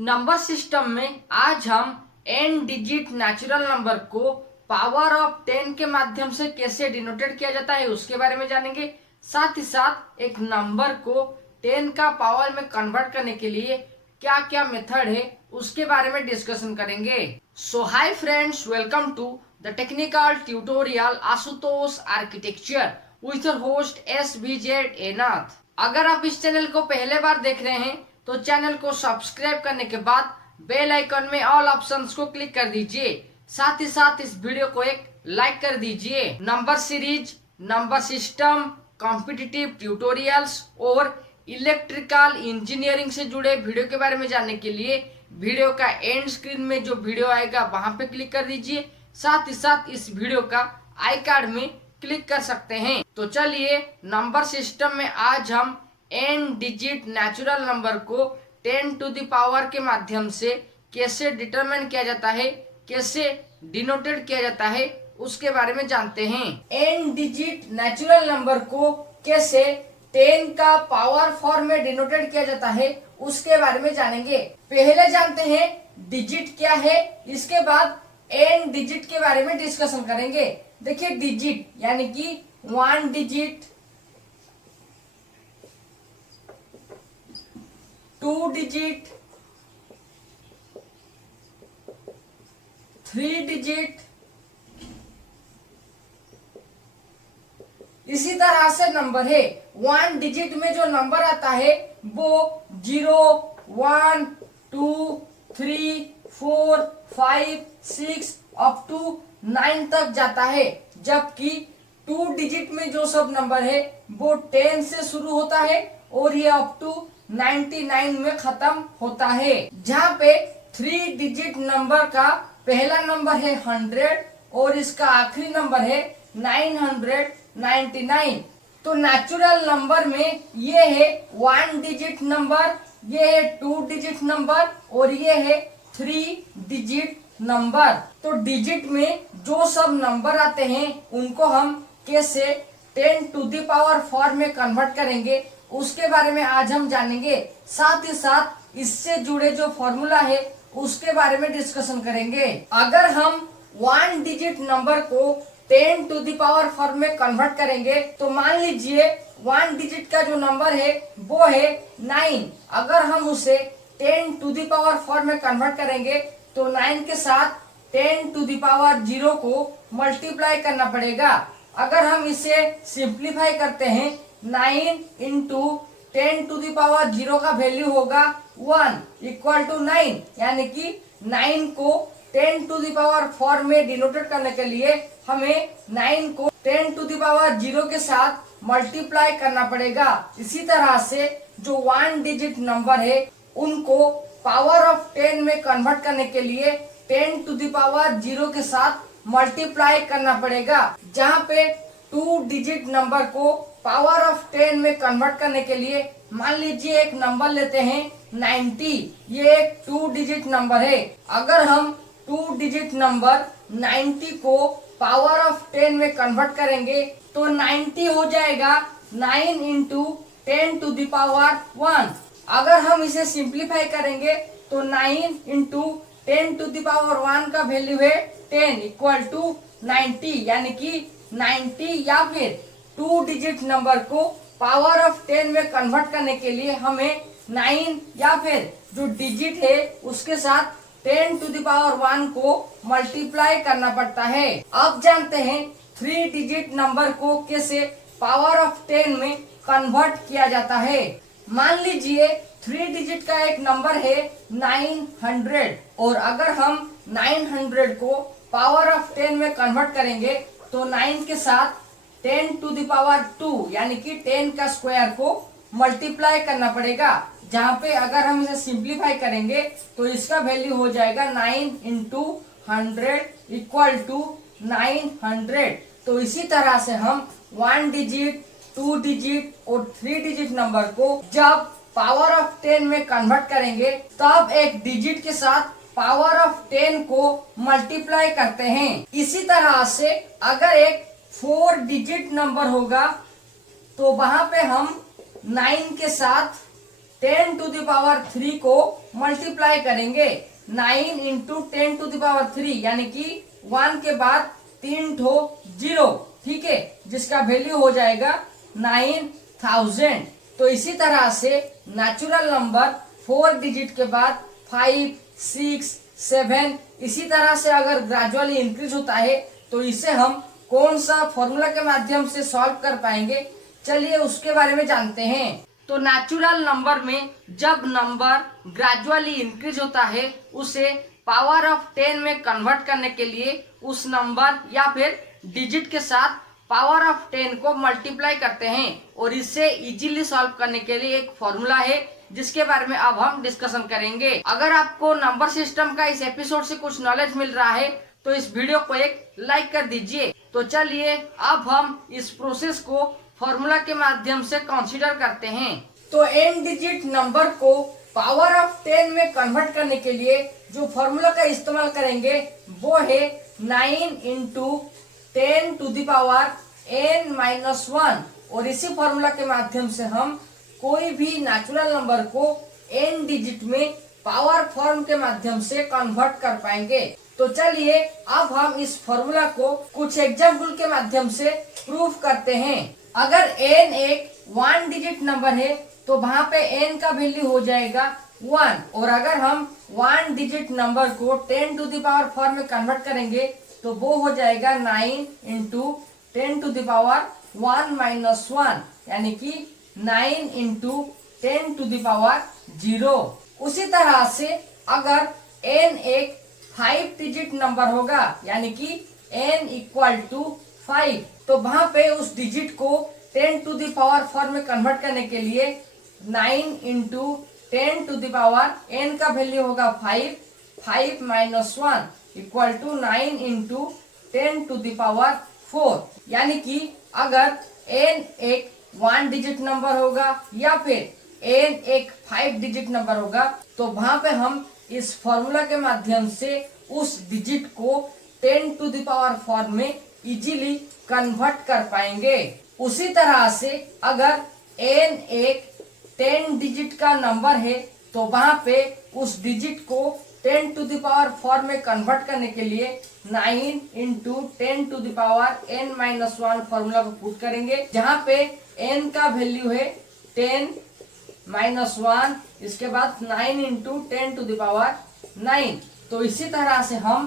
Number system में आज हम n डिजिट नेचुरल नंबर को पावर ऑफ 10 के माध्यम से कैसे डिनोटेड किया जाता है उसके बारे में जानेंगे। साथ ही साथ एक नंबर को 10 का पावर में कन्वर्ट करने के लिए क्या क्या मेथड है उसके बारे में डिस्कशन करेंगे। So hi friends, welcome to the technical tutorial Ashutosh architecture with host SBZ एनाथ। अगर आप इस चैनल को पहले बार देख रहे हैं तो चैनल को सब्सक्राइब करने के बाद बेल आइकन में ऑल ऑप्शंस को क्लिक कर दीजिए। साथ ही साथ इस वीडियो को एक लाइक कर दीजिए। Number series, number system, competitive tutorials और इलेक्ट्रिकल इंजीनियरिंग से जुड़े वीडियो के बारे में जानने के लिए वीडियो का एंड स्क्रीन में जो वीडियो आएगा वहां पे क्लिक कर दीजिए। साथ ही साथ इस वीडियो का आई कार्ड में क्लिक कर सकते हैं। तो चलिए, नंबर सिस्टम में आज हम n डिजिट नेचुरल नंबर को 10 टू द पावर के माध्यम से कैसे डिटरमाइन किया जाता है, कैसे डिनोटेड किया जाता है उसके बारे में जानते हैं। n डिजिट नेचुरल नंबर को कैसे 10 का पावर फॉर्म में डिनोटेड किया जाता है उसके बारे में जानेंगे। पहले जानते हैं डिजिट क्या है, इसके बाद n डिजिट के बारे में डिस्कशन करेंगे। देखिए, डिजिट यानी कि 1 डिजिट, 2 डिजिट, 3 डिजिट, इसी तरह से नंबर है। 1 डिजिट में जो नंबर आता है वो 0, 1, 2, 3, 4, 5, 6 अप टू 9 तक जाता है। जबकि 2 डिजिट में जो सब नंबर है वो 10 से शुरू होता है और ये अप टू 99 में खत्म होता है। जहाँ पे 3 डिजिट नंबर का पहला नंबर है 100 और इसका आखिरी नंबर है 999। तो नेचुरल नंबर में ये है 1 डिजिट नंबर, ये है 2 डिजिट नंबर और ये है 3 डिजिट नंबर। तो डिजिट में जो सब नंबर आते हैं उनको हम कैसे 10 टू द पावर 4 में कन्वर्ट करेंगे उसके बारे में आज हम जानेंगे। साथ ही साथ इससे जुड़े जो फॉर्मूला है उसके बारे में डिस्कशन करेंगे। अगर हम 1 डिजिट नंबर को 10 टू द पावर 4 में कन्वर्ट करेंगे तो मान लीजिए 1 डिजिट का जो नंबर है वो है 9। अगर हम उसे 10 टू द पावर 4 में कन्वर्ट करेंगे तो 9 के साथ 10 टू द पावर 0 को मल्टीप्लाई करना पड़ेगा। अगर हम इसे सिंप्लीफाई करते हैं 9 इंटू 10 टू द पावर 0 का वैल्यू होगा 1 इक्वल टू 9, यानी कि 9 को 10 टू द पावर 4 में डिनोटेड करने के लिए हमें 9 को 10 टू द पावर 0 के साथ मल्टीप्लाई करना पड़ेगा। इसी तरह से जो 1 डिजिट नंबर है उनको पावर ऑफ 10 में कन्वर्ट करने के लिए 10 टू द पावर 0 के साथ मल्टीप्लाई करना पड़ेगा। जहाँ पे 2 डिजिट नंबर को पावर ऑफ 10 में कन्वर्ट करने के लिए मान लीजिए एक नंबर लेते हैं 90। ये एक 2 डिजिट नंबर है। अगर हम 2 डिजिट नंबर 90 को पावर ऑफ 10 में कन्वर्ट करेंगे तो 90 हो जाएगा 9 इंटू 10 टू द पावर 1। अगर हम इसे सिंप्लीफाई करेंगे तो 9 इंटू 10 टू द पावर 1 का वैल्यू है 10 इक्वल टू 90, यानी कि 90 या फिर 2 डिजिट नंबर को पावर ऑफ 10 में कन्वर्ट करने के लिए हमें 9 या फिर जो डिजिट है उसके साथ 10 टू द पावर 1 को मल्टीप्लाई करना पड़ता है। अब जानते हैं 3 डिजिट नंबर को कैसे पावर ऑफ 10 में कन्वर्ट किया जाता है। मान लीजिए 3 डिजिट का एक नंबर है 900 और अगर हम 900 को पावर ऑफ 10 में कन्वर्ट करेंगे तो 9 के साथ 10 टू द पावर 2 यानी कि 10 का स्क्वायर को मल्टीप्लाई करना पड़ेगा। जहाँ पे अगर हम इसे सिंप्लीफाई करेंगे तो इसका वैल्यू हो जाएगा 9 इंटू 100 इक्वल टू 900। तो इसी तरह से हम 1 डिजिट, 2 डिजिट और 3 डिजिट नंबर को जब पावर ऑफ 10 में कन्वर्ट करेंगे तब एक डिजिट के साथ पावर ऑफ 10 को मल्टीप्लाई करते हैं। इसी तरह से अगर एक 4 डिजिट नंबर होगा तो वहां पे हम 9 के साथ 10 टू द पावर 3 को मल्टीप्लाई करेंगे। 9 इंटू 10 टू द पावर 3 यानी कि 1 के बाद 3 ठो 0, ठीक है, जिसका वैल्यू हो जाएगा 9000। तो इसी तरह से नेचुरल नंबर 4 डिजिट के बाद 5, 6, 7 इसी तरह से अगर ग्रेजुअली इंक्रीज होता है तो इसे हम कौन सा फॉर्मूला के माध्यम से सॉल्व कर पाएंगे, चलिए उसके बारे में जानते हैं। तो नेचुरल नंबर में जब नंबर ग्रेजुअली इंक्रीज होता है उसे पावर ऑफ 10 में कन्वर्ट करने के लिए उस नंबर या फिर डिजिट के साथ पावर ऑफ 10 को मल्टीप्लाई करते हैं और इसे इजीली सॉल्व करने के लिए एक फॉर्मूला है जिसके बारे में अब हम डिस्कशन करेंगे। अगर आपको नंबर सिस्टम का इस एपिसोड से कुछ नॉलेज मिल रहा है तो इस वीडियो को एक लाइक कर दीजिए। तो चलिए अब हम इस प्रोसेस को फॉर्मूला के माध्यम से कंसीडर करते हैं। तो n डिजिट नंबर को पावर ऑफ 10 में कन्वर्ट करने के लिए जो फॉर्मूला का इस्तेमाल करेंगे वो है 9 into 10 to the power n-1 और इसी फॉर्मूला के माध्यम से हम कोई भी नेचुरल नंबर को n डिजिट में पावर फॉर्म के माध्यम से कन्वर्ट कर पाएंगे। तो चलिए अब हम इस फॉर्मूला को कुछ एग्जाम्पल के माध्यम से प्रूफ करते हैं। अगर n एक 1 डिजिट नंबर है तो वहाँ पे n का वैल्यू हो जाएगा 1 और अगर हम 1 डिजिट नंबर को 10 टू द पावर 4 में कन्वर्ट करेंगे तो वो हो जाएगा 9 इंटू 10 टू द पावर 1-1 यानी कि 9 इंटू 10 टू द पावर 0। उसी तरह से अगर n एक 5 डिजिट नंबर होगा यानी कि n इक्वल टू 5 तो वहां पे उस डिजिट को 10 टू द पावर 4 में कन्वर्ट करने के लिए 9 into 10 to the power n का वैल्यू होगा 5-1 equal to 9 into 10 to the power 4 यानी कि अगर n एक 1 डिजिट नंबर होगा या फिर n एक 5 डिजिट नंबर होगा तो वहां पे हम इस फॉर्मूला के माध्यम से उस डिजिट को 10 टू द पावर 4 में इजीली कन्वर्ट कर पाएंगे। उसी तरह से अगर n एक 10 डिजिट का नंबर है तो वहां पे उस डिजिट को 10 टू द पावर 4 में कन्वर्ट करने के लिए 9 into 10 to the power n-1 formula को पुट करेंगे जहां पे n का वैल्यू है 10-1 इसके बाद 9 इंटू 10 टू द पावर 9। तो इसी तरह से हम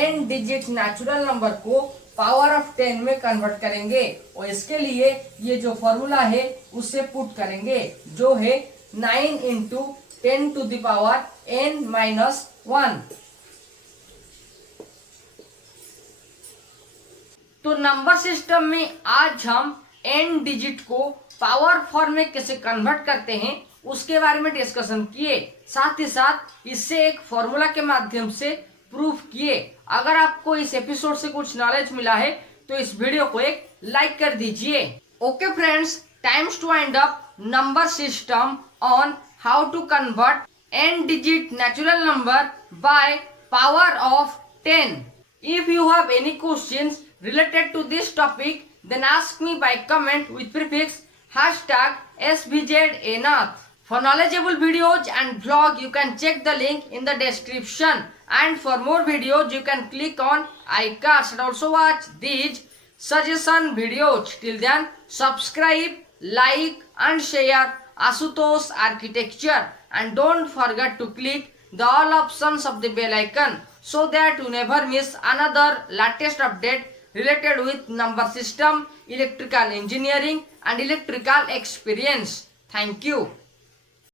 n डिजिट नेचुरल नंबर को पावर ऑफ 10 में कन्वर्ट करेंगे और इसके लिए ये जो फॉर्मूला है उससे पुट करेंगे जो है 9 into 10 to the power n-1। तो नंबर सिस्टम में आज हम n डिजिट को पावर फॉर्म में कैसे कन्वर्ट करते हैं उसके बारे में डिस्कशन किए, साथ ही साथ इससे एक फॉर्मूला के माध्यम से प्रूफ किए। अगर आपको इस एपिसोड से कुछ नॉलेज मिला है तो इस वीडियो को एक लाइक कर दीजिए। Okay friends, time's to wind up number system on how to convert n digit natural number by power of 10. If you have any questions related to this topic, then ask me by comment with prefix #SVZEnath. For knowledgeable videos and vlog, you can check the link in the description. And for more videos, you can click on iCards and also watch these suggestion videos. Till then, subscribe, like and share Asutosh Architecture. And don't forget to click the all options of the bell icon so that you never miss another latest update related with number system, electrical engineering and electrical experience. Thank you.